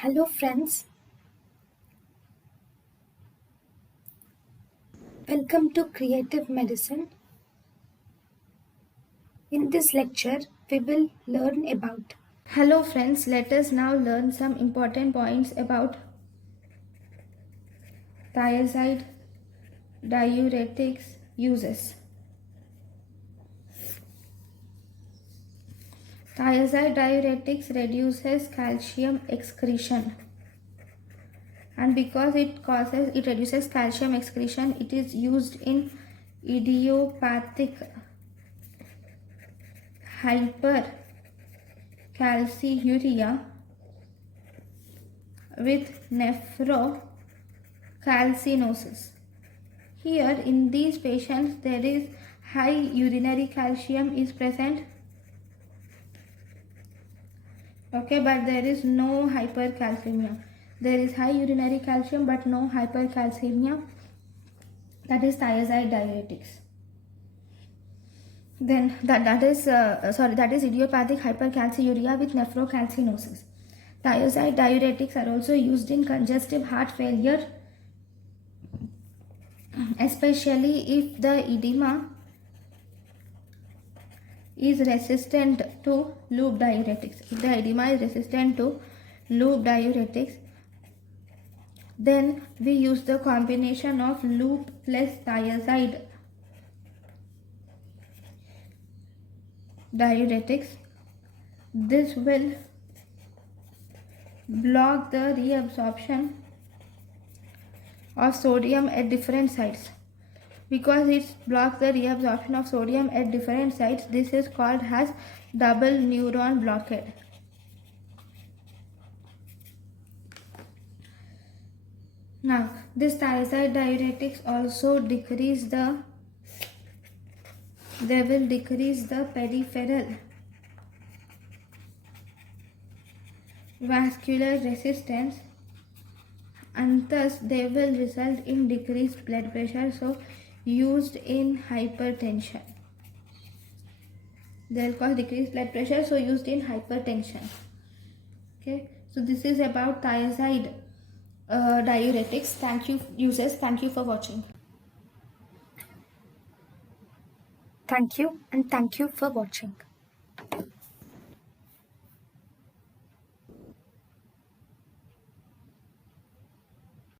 Hello friends, welcome to Creative Medicine. In this lecture, we will learn about. Hello friends, let us now learn some important points about thiazide diuretics uses. Thiazide diuretics reduces calcium excretion, and because it reduces calcium excretion, it is used in idiopathic hypercalciuria with nephrocalcinosis. Here in these patients there is high urinary calcium is present, okay, but there is no hypercalcemia. There is high urinary calcium but no hypercalcemia. That is thiazide diuretics. Then that is idiopathic hypercalciuria with nephrocalcinosis. Thiazide diuretics are also used in congestive heart failure, especially if the edema is resistant to loop diuretics. If the edema is resistant to loop diuretics, then we use the combination of loop plus thiazide diuretics. This will block the reabsorption of sodium at different sites. Because it blocks the reabsorption of sodium at different sites, this is called as double neuron blockade. Now, this thiazide diuretics also decrease the peripheral vascular resistance, and thus they will result in decreased blood pressure. So used in hypertension. They will cause decreased blood pressure, so used in hypertension. Okay, so this is about thiazide diuretics. Thank you users. Thank you for watching. Thank you and thank you for watching.